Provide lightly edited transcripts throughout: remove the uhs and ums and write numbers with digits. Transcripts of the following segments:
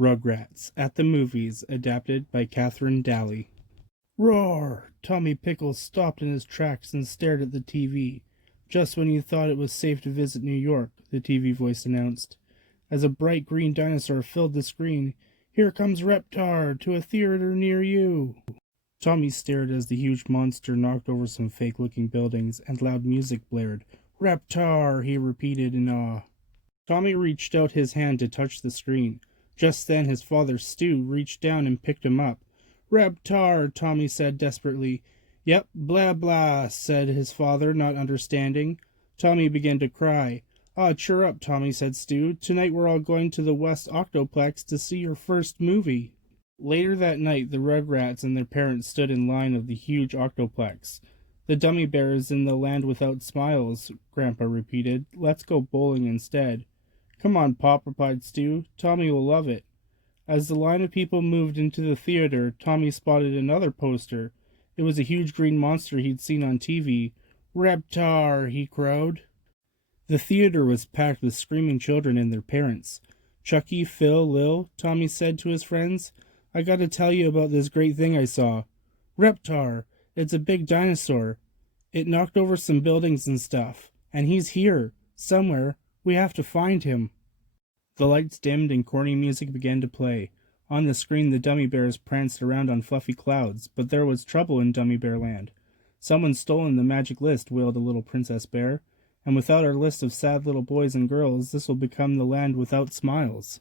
Rugrats at the Movies, adapted by Catherine Daly. Roar! Tommy Pickles stopped in his tracks and stared at the TV. Just when you thought it was safe to visit New York, the TV voice announced. As a bright green dinosaur filled the screen, "Here comes Reptar to a theater near you." Tommy stared as the huge monster knocked over some fake-looking buildings and loud music blared. "Reptar," he repeated in awe. Tommy reached out his hand to touch the screen. Just then his father, Stu, reached down and picked him up. "Reptar," Tommy said desperately. "Yep, blah blah," said his father, not understanding. Tommy began to cry. "Aw, cheer up, Tommy," said Stu. "Tonight we're all going to the West Octoplex to see your first movie." Later that night, the Rugrats and their parents stood in line of the huge Octoplex. "The Dummy Bear is in the Land Without Smiles," Grandpa repeated. "Let's go bowling instead." "Come on, Pop," replied Stu. "Tommy will love it." As the line of people moved into the theater, Tommy spotted another poster. It was a huge green monster he'd seen on TV. "Reptar!" he crowed. The theater was packed with screaming children and their parents. "Chucky, Phil, Lil," Tommy said to his friends, "I gotta tell you about this great thing I saw. Reptar! It's a big dinosaur. It knocked over some buildings and stuff. And he's here, somewhere. We have to find him." The lights dimmed and corny music began to play. On the screen, the Dummy Bears pranced around on fluffy clouds, but there was trouble in Dummy Bear Land. "Someone's stolen the magic list," wailed a little Princess Bear. "And without our list of sad little boys and girls, this will become the Land Without Smiles."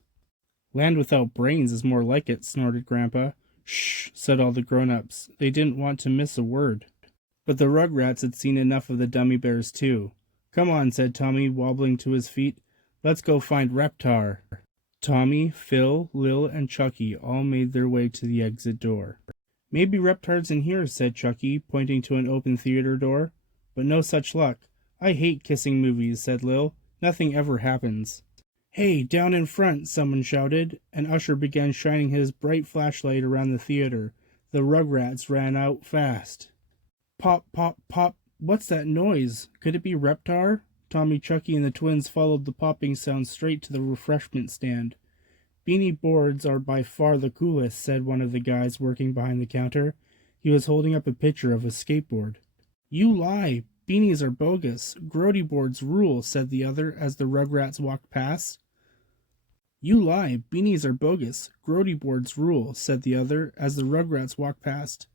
"Land Without Brains is more like it," snorted Grandpa. "Shh," said all the grown-ups. They didn't want to miss a word. But the Rugrats had seen enough of the Dummy Bears, too. "Come on," said Tommy, wobbling to his feet. "Let's go find Reptar." Tommy, Phil, Lil, and Chucky all made their way to the exit door. "Maybe Reptar's in here," said Chucky, pointing to an open theater door. "But no such luck. I hate kissing movies," said Lil. "Nothing ever happens." "Hey, down in front," someone shouted. An usher began shining his bright flashlight around the theater. The Rugrats ran out fast. "Pop, pop, pop. What's that noise? Could it be Reptar?" Tommy, Chucky, and the twins followed the popping sound straight to the refreshment stand. "Beanie boards are by far the coolest," said one of the guys working behind the counter. He was holding up a picture of a skateboard. "You lie. Beanies are bogus. Grody boards rule," said the other as the Rugrats walked past. "You lie. Beanies are bogus. Grody boards rule," said the other as the Rugrats walked past.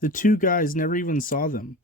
The two guys never even saw them.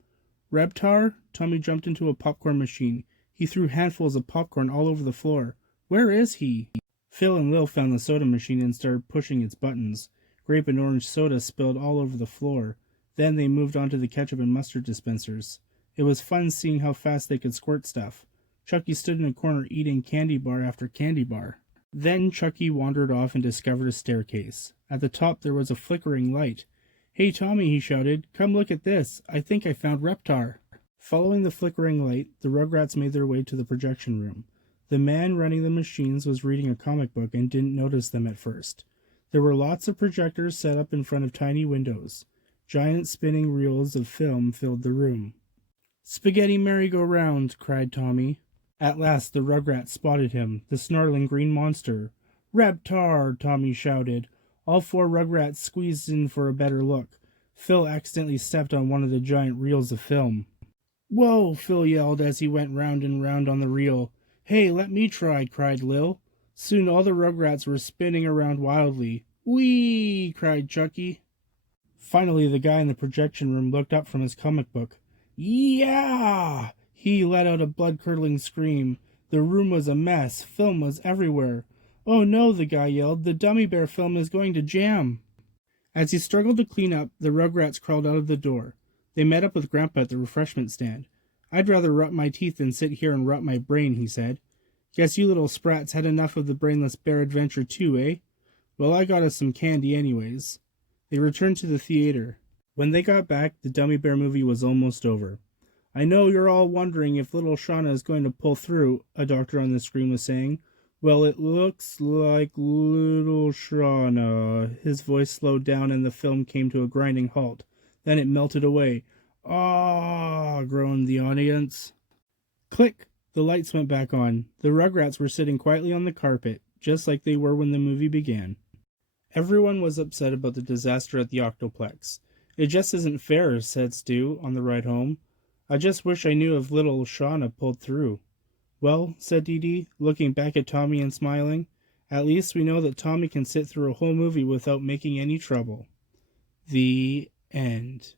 "Reptar?" Tommy jumped into a popcorn machine. He threw handfuls of popcorn all over the floor. "Where is he?" Phil and Lil found the soda machine and started pushing its buttons. Grape and orange soda spilled all over the floor. Then they moved on to the ketchup and mustard dispensers. It was fun seeing how fast they could squirt stuff. Chucky stood in a corner eating candy bar after candy bar. Then Chucky wandered off and discovered a staircase. At the top there was a flickering light. "Hey Tommy," he shouted, "come look at this. I think I found Reptar." Following the flickering light, the Rugrats made their way to the projection room. The man running the machines was reading a comic book and didn't notice them at first. There were lots of projectors set up in front of tiny windows. Giant spinning reels of film filled the room. "Spaghetti merry-go-round," cried Tommy. At last the Rugrats spotted him, the snarling green monster. "Reptar!" Tommy shouted. All four Rugrats squeezed in for a better look. Phil accidentally stepped on one of the giant reels of film. "Whoa!" Phil yelled as he went round and round on the reel. "Hey, let me try!" cried Lil. Soon all the Rugrats were spinning around wildly. "Whee!" cried Chucky. Finally, the guy in the projection room looked up from his comic book. "Yeah!" He let out a blood-curdling scream. The room was a mess. Film was everywhere. "Oh no!" the guy yelled. "The Dummy Bear film is going to jam!" As he struggled to clean up, the Rugrats crawled out of the door. They met up with Grandpa at the refreshment stand. "I'd rather rot my teeth than sit here and rot my brain," he said. "Guess you little sprats had enough of the brainless bear adventure too, eh? Well, I got us some candy anyways." They returned to the theater. When they got back, the Dummy Bear movie was almost over. "I know you're all wondering if little Shauna is going to pull through," a doctor on the screen was saying. "Well, it looks like little Shauna." His voice slowed down and the film came to a grinding halt. Then it melted away. "Ah!" groaned the audience. Click! The lights went back on. The Rugrats were sitting quietly on the carpet, just like they were when the movie began. Everyone was upset about the disaster at the Octoplex. It just isn't fair, said Stu on the ride home. I just wish I knew if little Shauna pulled through. Well, said Dee Dee, looking back at Tommy and smiling, at least we know that Tommy can sit through a whole movie without making any trouble. The end.